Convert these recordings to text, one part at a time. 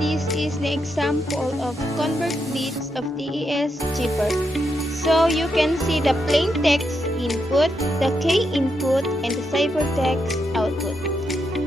this is the example of convert bits of DES chipper. So you can see the plain text input, the K input, and the ciphertext output.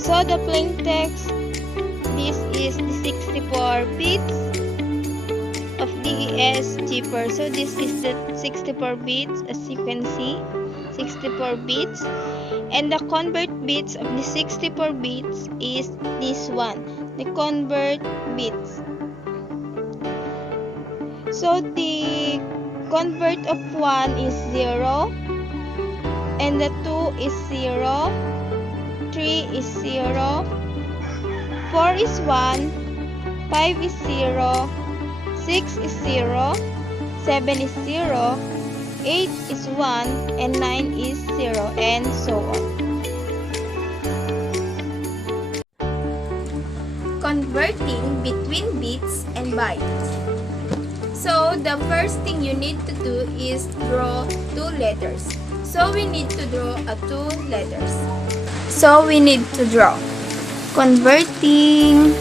So the plain text, this is the 64 bits of DES chipper. So this is the 64 bits, as you can see, 64 bits. And the convert bits of the 64 bits is this one, the convert bits. So the convert of 1 is 0, and the 2 is 0, 3 is 0, 4 is 1, 5 is 0, 6 is 0, 7 is 0, 8 is 1, and 9 is 0, and so on. Converting between bits and bytes. So the first thing you need to do is draw two letters. So we need to draw two letters. So we need to draw converting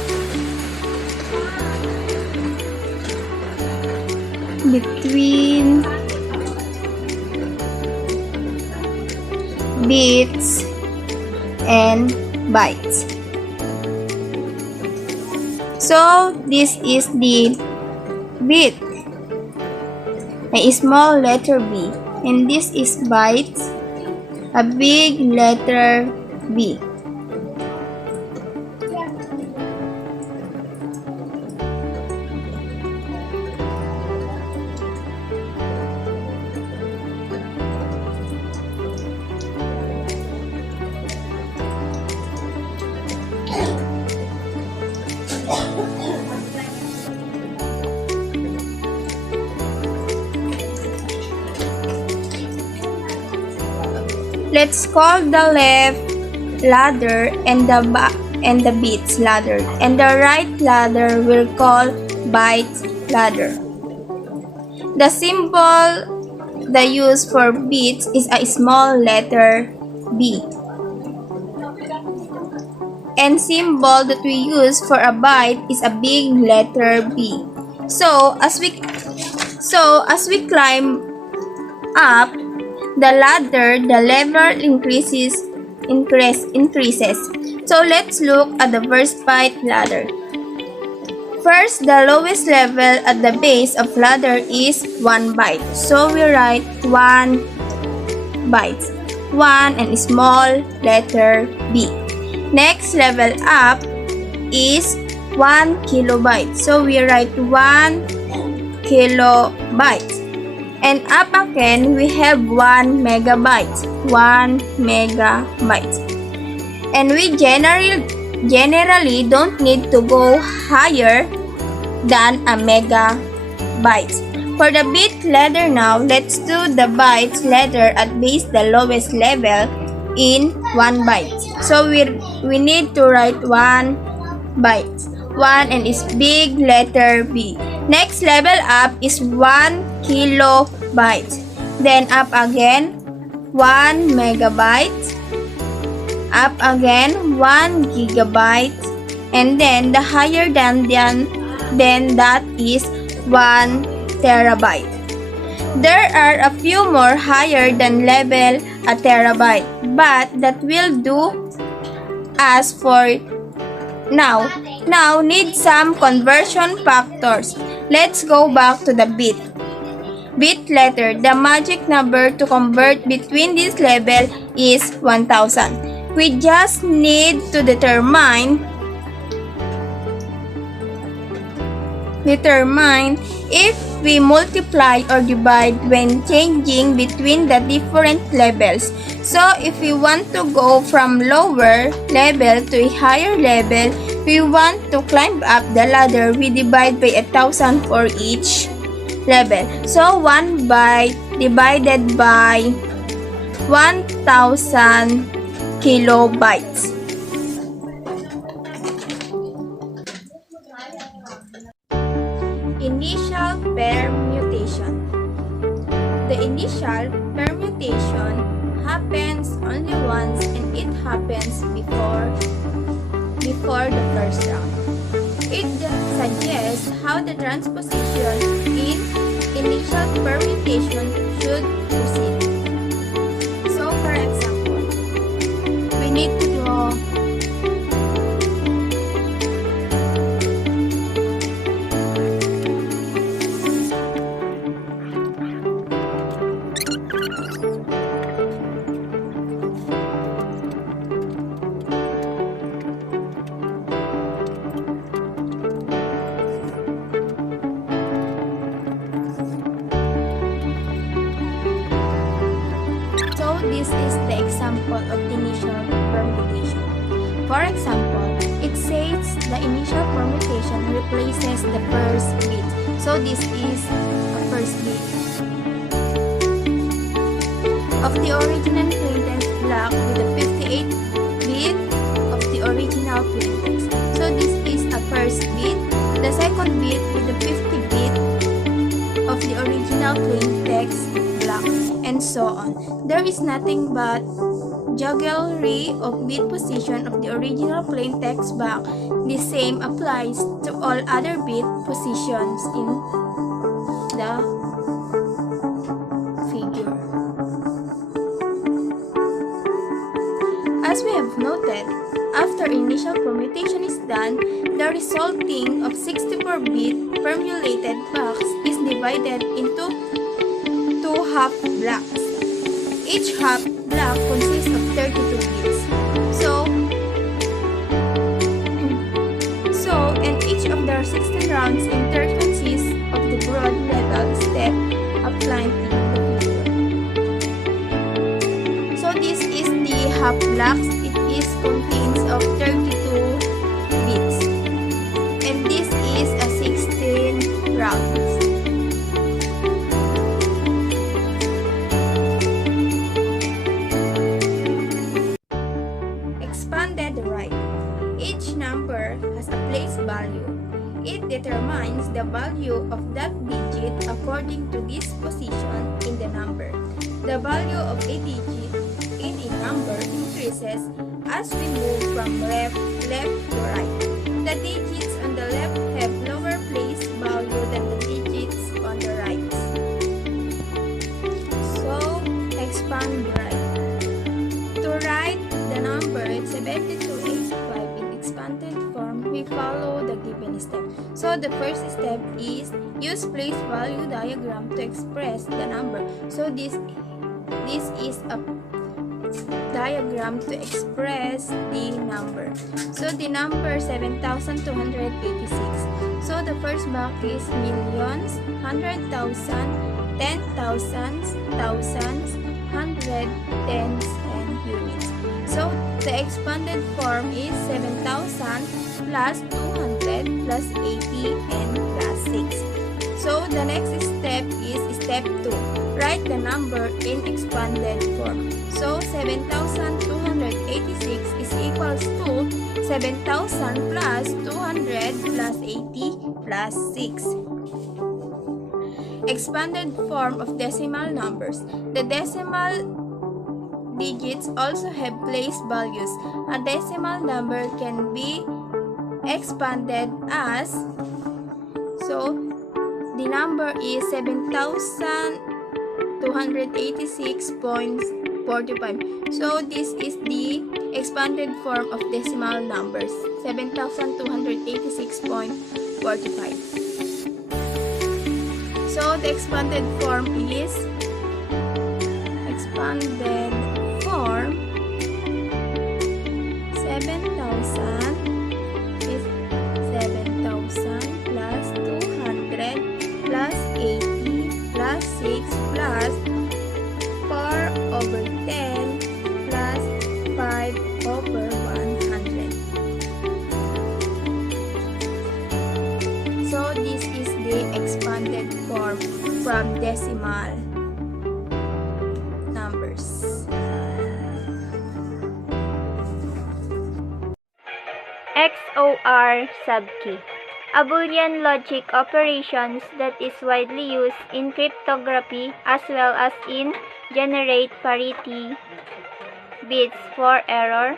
between bits and bytes. So this is the bit, a small letter B, and this is bytes, a big letter B. Let's call the left ladder and the bits ladder, and the right ladder we'll call bytes ladder. The symbol they use for bits is a small letter B, and symbol that we use for a byte is a big letter B. So as we climb up the ladder, the level increases. So let's look at the first byte ladder. First, the lowest level at the base of ladder is 1 byte. So we write 1 bytes, 1 and small letter B. Next level up is 1 kilobyte. So we write 1 kilobytes. And up again, we have 1 megabyte, 1 megabyte. And we generally don't need to go higher than a megabyte. For the bit ladder now, let's do the bytes ladder at base the lowest level in 1 byte. So we need to write 1 byte, 1 and is big letter B. Next level up is 1 kilobyte. Then up again 1 megabyte. Up again 1 gigabyte. And then the higher than that is 1 terabyte. There are a few more higher than level a terabyte, but that will do as for now. Now need some conversion factors. Let's go back to the bit letter. The magic number to convert between this level is 1000. We just need to determine if we multiply or divide when changing between the different levels. So if we want to go from lower level to a higher level, we want to climb up the ladder, we divide by 1000 for each level. So 1 byte divided by 1000 kilobytes. Initial permutation. The initial permutation happens only once, and it happens before the first round. It suggests how the transposition in initial permutation should proceed. So, for example, we need to draw this is the example of the initial permutation. For example, it says the initial permutation replaces the first bit. So this is a first bit of the original plaintext block with the 58th bit of the original plaintext. So this is a first bit. The second bit with the 50 bit of the original plaintext block, and so on. There is nothing but jugglery of bit position of the original plaintext block. The same applies to all other bit positions in the figure. As we have noted, after initial permutation is done, the resulting of 64-bit permutated box is divided into two half blocks. Each half block consists of 32 bits. And each of the 16 rounds in turn consists of the broad level step outlined in the figure. So this is the half blocks. It contains of 32 bits. And this is a 16 rounds. Expanded right. Each number has a place value. It determines the value of that digit according to this position in the number. The value of a digit in a number increases as we move from left to right. The digits on the left have lower place value than the digits on the right. So, expand right. To write the number 7285 in expanded form, we follow the given step. So the first step is use place value diagram to express the number. So this is a diagram to express the number. So the number 7,286. So the first block is millions, 100,000, 10,000s, thousands, hundred, tens, and units. So the expanded form is 7,000 plus 200 plus 80 and plus 6. So the next step is step 2. Write the number in expanded form. So 7,286 is equals to 7,000 plus 200 plus 80 plus 6. Expanded form of decimal numbers. The decimal digits also have place values. A decimal number can be expanded as, so the number is 7,286.45. So this is the expanded form of decimal numbers, 7,286.45. So the expanded form is expanded form 7,000 is 7,000 plus 200 plus 80 plus 6 plus 4 over 10 plus 5 over 100. So this is the expanded form from decimal numbers. XOR subkey. A Boolean logic operations that is widely used in cryptography as well as in generate parity bits for error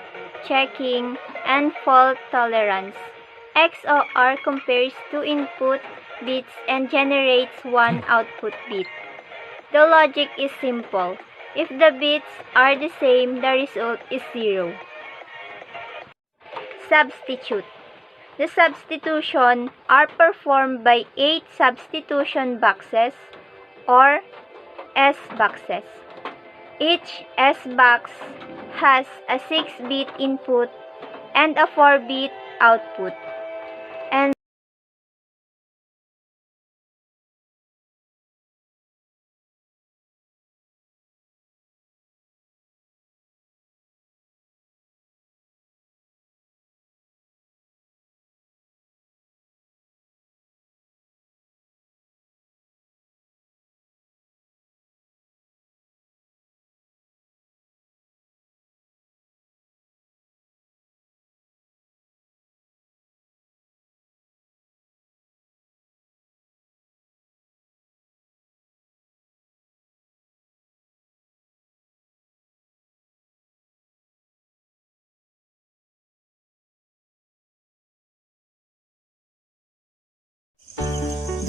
checking and fault tolerance. XOR compares two input bits and generates one output bit. The logic is simple. If the bits are the same, the result is 0. Substitute. The substitution are performed by 8 substitution boxes or S boxes. Each S box has a 6-bit input and a 4-bit output. And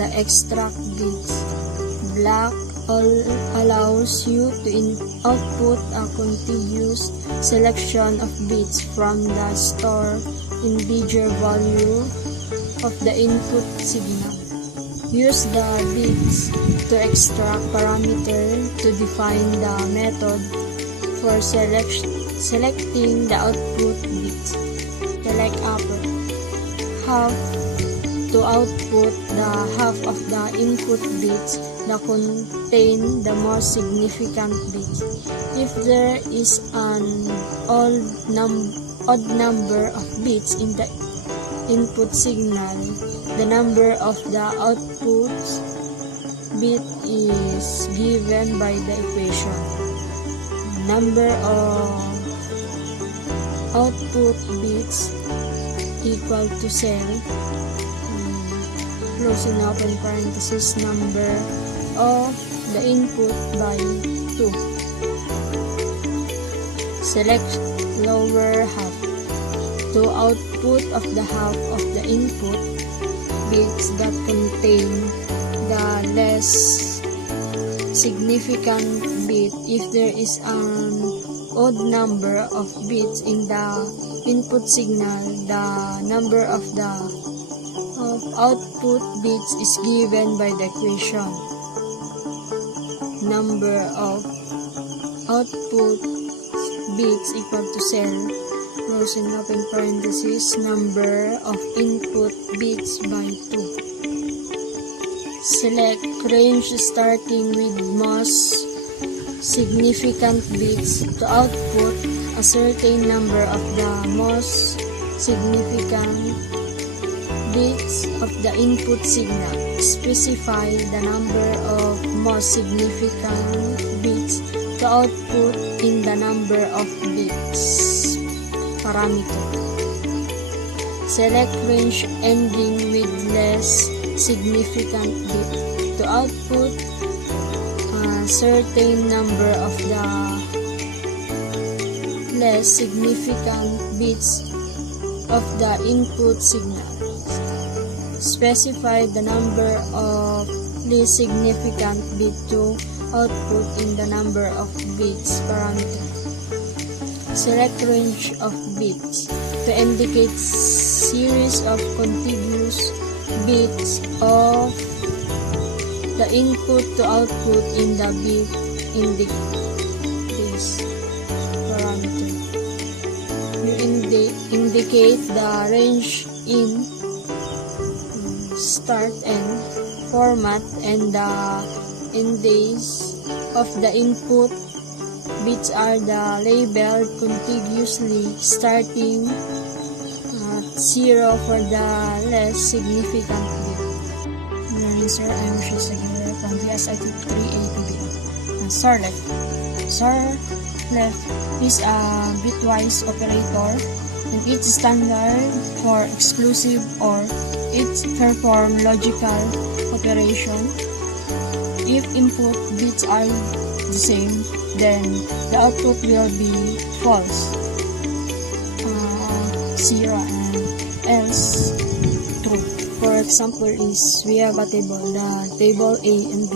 The extract bits block allows you to output a contiguous selection of bits from the stored integer value of the input signal. Use the bits to extract parameter to define the method for selecting the output bits. Select upper half to output the half of the input bits that contain the most significant bits. If there is an odd number of bits in the input signal, the number of the output bit is given by the equation. Number of output bits equal to cell closing open parenthesis number of the input by 2. Select lower half to output of the half of the input bits that contain the less significant bit. If there is an odd number of bits in the input signal, the number of the output bits is given by the equation. Number of output bits equal to cell closing open parenthesis number of input bits by 2. Select range starting with most significant bits to output a certain number of the most significant bits of the input signal. Specify the number of most significant bits to output in the number of bits parameter. Select range ending with less significant bit to output a certain number of the less significant bits of the input signal. Specify the number of least significant bit to output in the number of bits parameter. Select range of bits to indicate series of contiguous bits of the input to output in the bit this parameter. You indicate the range in start and format and the indices of the input bits are the labeled contiguously starting at 0 for the less significant bit. Good morning, sir. I'm Shisa Aguilera from VSIT 3ATB. SOR left. SOR left is a bitwise operator and it's standard for exclusive or it perform logical operation. If input bits are the same, then the output will be false, 0, and else for example is we have a table, the table A and B.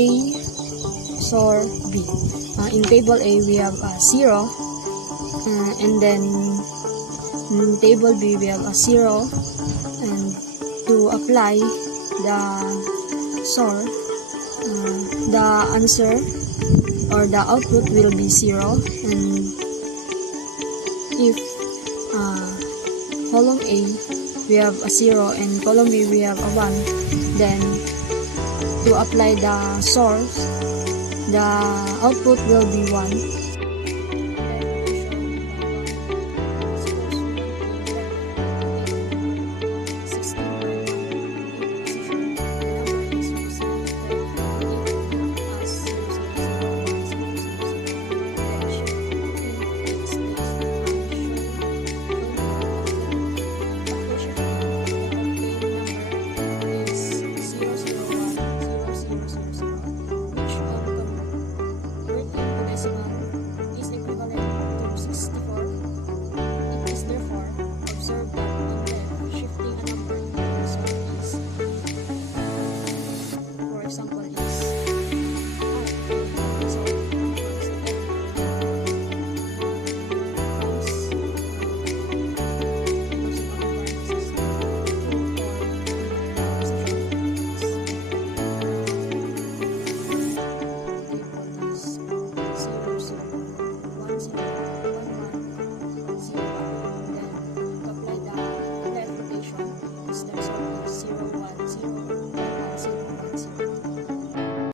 A XOR B. In table A we have 0, and then in table B we have 0, and to apply the XOR, the answer or the output will be 0, and if column A we have a 0 and column B we have a 1, then to apply the source, the output will be 1,